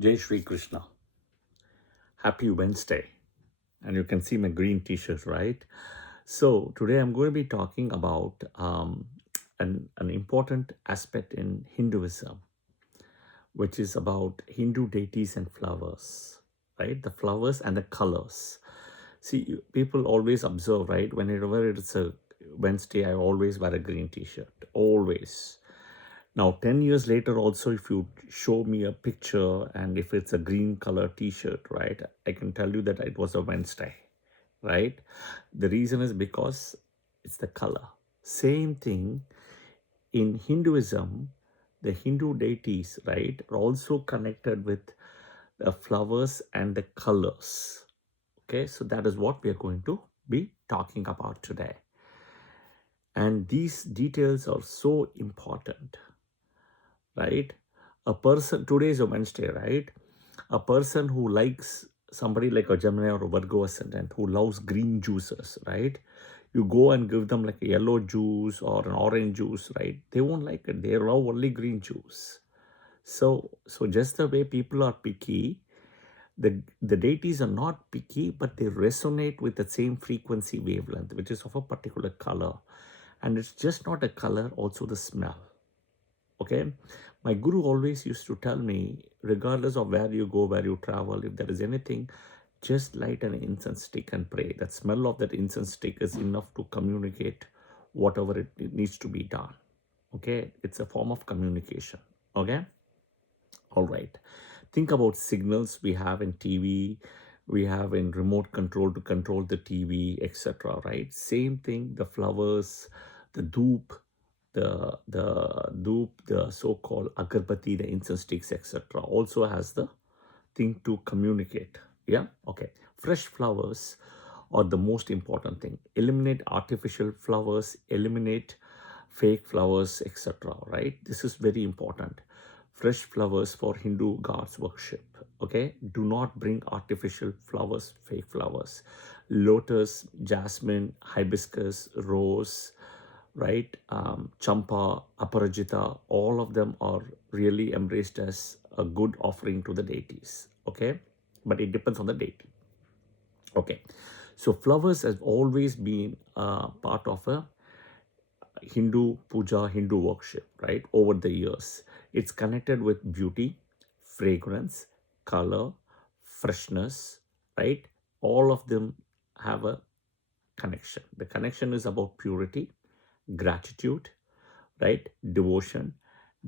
Jai Shri Krishna. Happy Wednesday. And you can see my green t-shirt, right? So today I'm going to be talking about an important aspect in Hinduism, which is about Hindu deities and flowers, right? The flowers and the colors. See, people always observe, right? Whenever it's a Wednesday, I always wear a green t-shirt, always. Now, 10 years later, also, if you show me a picture and if it's a green color t-shirt, right, I can tell you that it was a Wednesday, right? The reason is because it's the color. Same thing in Hinduism, the Hindu deities, right, are also connected with the flowers and the colors. Okay, so that is what we are going to be talking about today. And these details are so important, right? A person, today is a Wednesday, right? A person who likes somebody like a Gemini or a Virgo ascendant who loves green juices, right? You go and give them like a yellow juice or an orange juice, right? They won't like it. They love only green juice. So just the way people are picky, the deities are not picky, but they resonate with the same frequency wavelength, which is of a particular color. And it's just not a color, also the smell. Okay, my guru always used to tell me, regardless of where you go, where you travel, if there is anything, just light an incense stick and pray. That smell of that incense stick is enough to communicate whatever it needs to be done. Okay, it's a form of communication. Okay, all right. Think about signals we have in TV, we have in remote control to control the TV, etc. Right? Same thing. The flowers, the dhoop, the so-called agarbatti, the incense sticks, etc. also has the thing to communicate. Yeah. Okay. Fresh flowers are the most important thing. Eliminate artificial flowers. Eliminate fake flowers, etc. Right? This is very important. Fresh flowers for Hindu gods worship. Okay, do not bring artificial flowers, fake flowers. Lotus, jasmine, hibiscus, rose, right? Champa, Aparajita, all of them are really embraced as a good offering to the deities. Okay, but it depends on the deity. Okay, so flowers has always been part of a Hindu puja, Hindu worship, right? Over the years, it's connected with beauty, fragrance, color, freshness, right? All of them have a connection. The connection is about purity, gratitude, right? Devotion,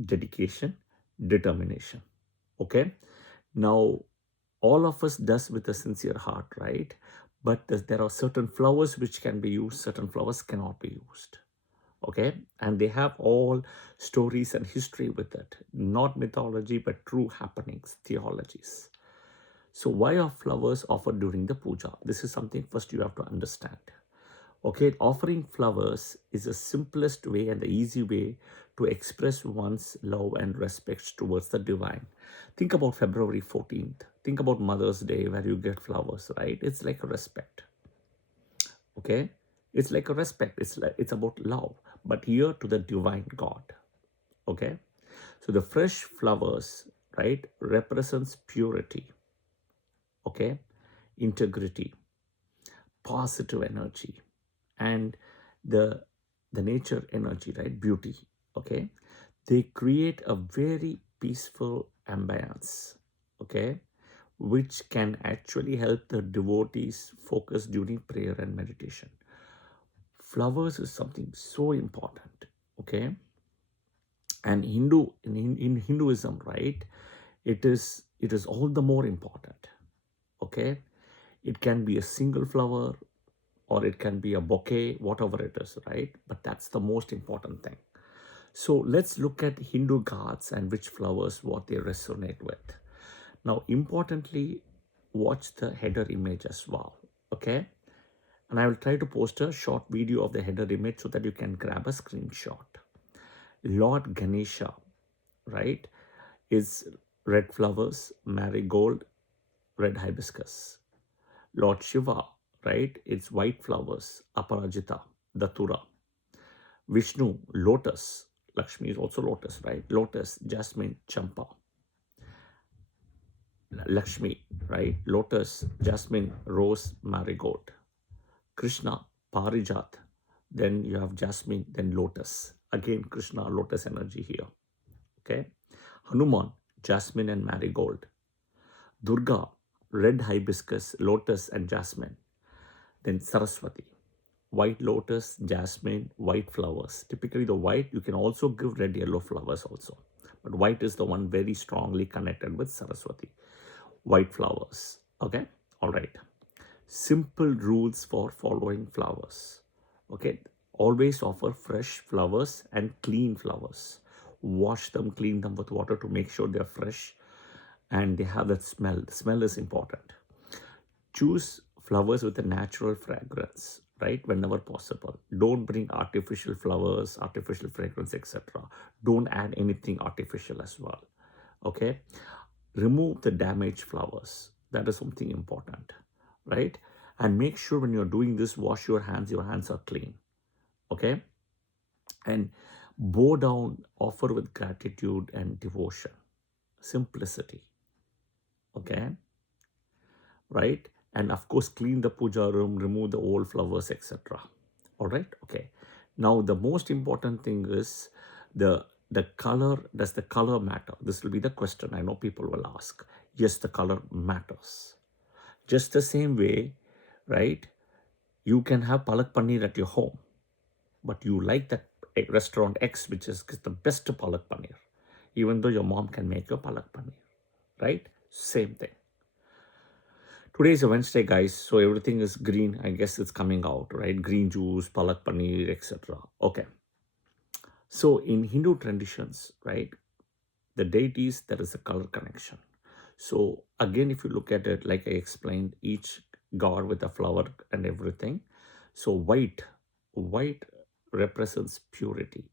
dedication, determination. Okay. Now, all of us does with a sincere heart, right? But there are certain flowers which can be used, certain flowers cannot be used. Okay, and they have all stories and history with it, not mythology but true happenings, theologies. So why are flowers offered during the puja? This is something first you have to understand. Okay, offering flowers is the simplest way and the easy way to express one's love and respect towards the divine. Think about February 14th. Think about Mother's Day where you get flowers, right? It's like a respect. Okay, it's like a respect. It's about love, but here to the divine God. Okay, so the fresh flowers, right, represents purity. Okay, integrity, positive energy, and the nature energy, right, beauty. Okay, they create a very peaceful ambience. Okay, which can actually help the devotees focus during prayer and meditation. Flowers is something so important. Okay, and in Hinduism, right, it is all the more important. Okay, it can be a single flower or it can be a bouquet, whatever it is, right? But that's the most important thing. So let's look at Hindu gods and which flowers what they resonate with. Now, importantly, watch the header image as well. Okay, and I will try to post a short video of the header image so that you can grab a screenshot. Lord Ganesha, right, is red flowers, marigold, red hibiscus. Lord Shiva, right, it's white flowers, Aparajita, Datura. Vishnu, lotus. Lakshmi is also lotus, right? Lotus, jasmine, champa. Lakshmi, right? Lotus, jasmine, rose, marigold. Krishna, Parijat. Then you have jasmine, then lotus. Again, Krishna, lotus energy here. Okay. Hanuman, jasmine and marigold. Durga, red hibiscus, lotus and jasmine. Then Saraswati, white lotus, jasmine, white flowers. Typically the white, you can also give red, yellow flowers also. But white is the one very strongly connected with Saraswati. White flowers. Okay. All right. Simple rules for following flowers. Okay. Always offer fresh flowers and clean flowers. Wash them, clean them with water to make sure they're fresh and they have that smell. The smell is important. Choose flowers with a natural fragrance, right? Whenever possible. Don't bring artificial flowers, artificial fragrance, etc. Don't add anything artificial as well. Okay. Remove the damaged flowers. That is something important, right? And make sure when you're doing this, wash your hands are clean. Okay. And bow down, offer with gratitude and devotion. Simplicity. Okay. Right. And of course, clean the puja room, remove the old flowers, etc. All right. Okay. Now, the most important thing is the color. Does the color matter? This will be the question. I know people will ask. Yes, the color matters. Just the same way, right? You can have palak paneer at your home, but you like that restaurant X, which is the best palak paneer, even though your mom can make your palak paneer, right? Same thing. Today is a Wednesday, guys, so everything is green. I guess it's coming out, right? Green juice, palak paneer, etc. Okay. So in Hindu traditions, right, the deities, there is a color connection. So again, if you look at it, like I explained, each god with a flower and everything. So white represents purity,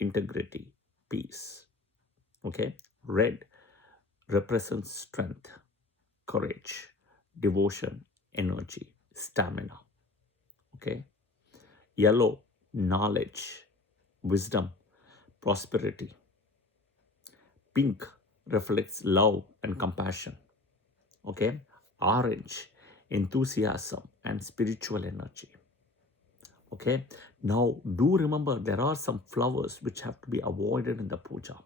integrity, peace. Okay. Red represents strength, courage, devotion, energy, stamina. Okay. Yellow, knowledge, wisdom, prosperity. Pink reflects love and compassion. Okay. Orange, enthusiasm and spiritual energy. Okay. Now, do remember there are some flowers which have to be avoided in the puja.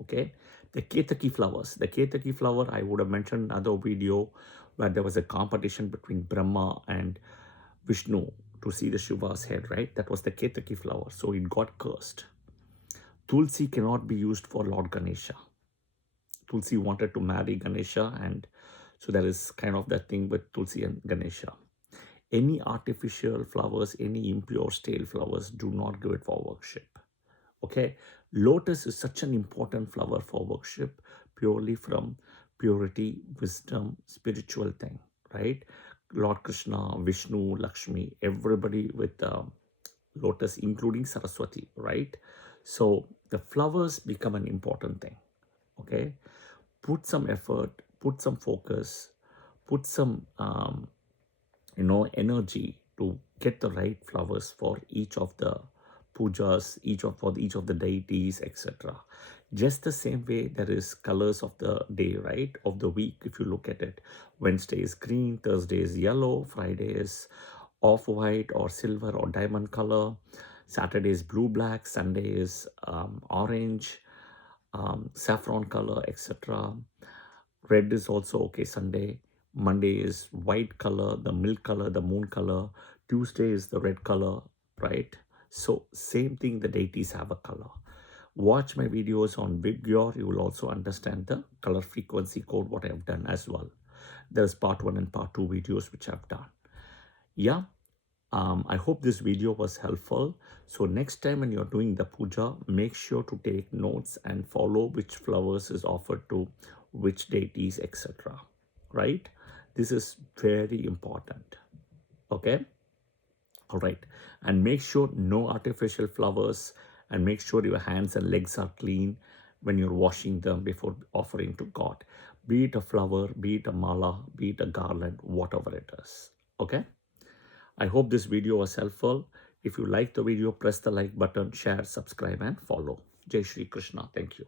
Okay. The Ketaki flowers. The Ketaki flower, I would have mentioned another video where there was a competition between Brahma and Vishnu to see the Shiva's head, right? That was the Ketaki flower. So it got cursed. Tulsi cannot be used for Lord Ganesha. Tulsi wanted to marry Ganesha, and so there is kind of that thing with Tulsi and Ganesha. Any artificial flowers, any impure stale flowers, do not give it for worship. Okay. Lotus is such an important flower for worship, purely from purity, wisdom, spiritual thing, right? Lord Krishna, Vishnu, Lakshmi, everybody with lotus, including Saraswati, right? So the flowers become an important thing. Okay. Put some effort, put some focus, put some energy to get the right flowers for each of the pujas, for each of the deities, etc. Just the same way there is colors of the day, right? Of the week, if you look at it. Wednesday is green, Thursday is yellow, Friday is off-white or silver or diamond color, Saturday is blue black, Sunday is orange, saffron color, etc. Red is also okay Sunday. Monday is white color, the milk color, the moon color. Tuesday is the red color, right? So same thing, the deities have a color. Watch my videos on Vidgyor. You will also understand the color frequency code, what I have done as well. There's part 1 and part 2 videos which I've done. Yeah. I hope this video was helpful. So next time when you're doing the puja, make sure to take notes and follow which flowers is offered to which deities, etc. Right? This is very important. Okay? All right. And make sure no artificial flowers, and make sure your hands and legs are clean when you're washing them before offering to God. Be it a flower, be it a mala, be it a garland, whatever it is. Okay? I hope this video was helpful. If you like the video, press the like button, share, subscribe and follow. Jai Shri Krishna. Thank you.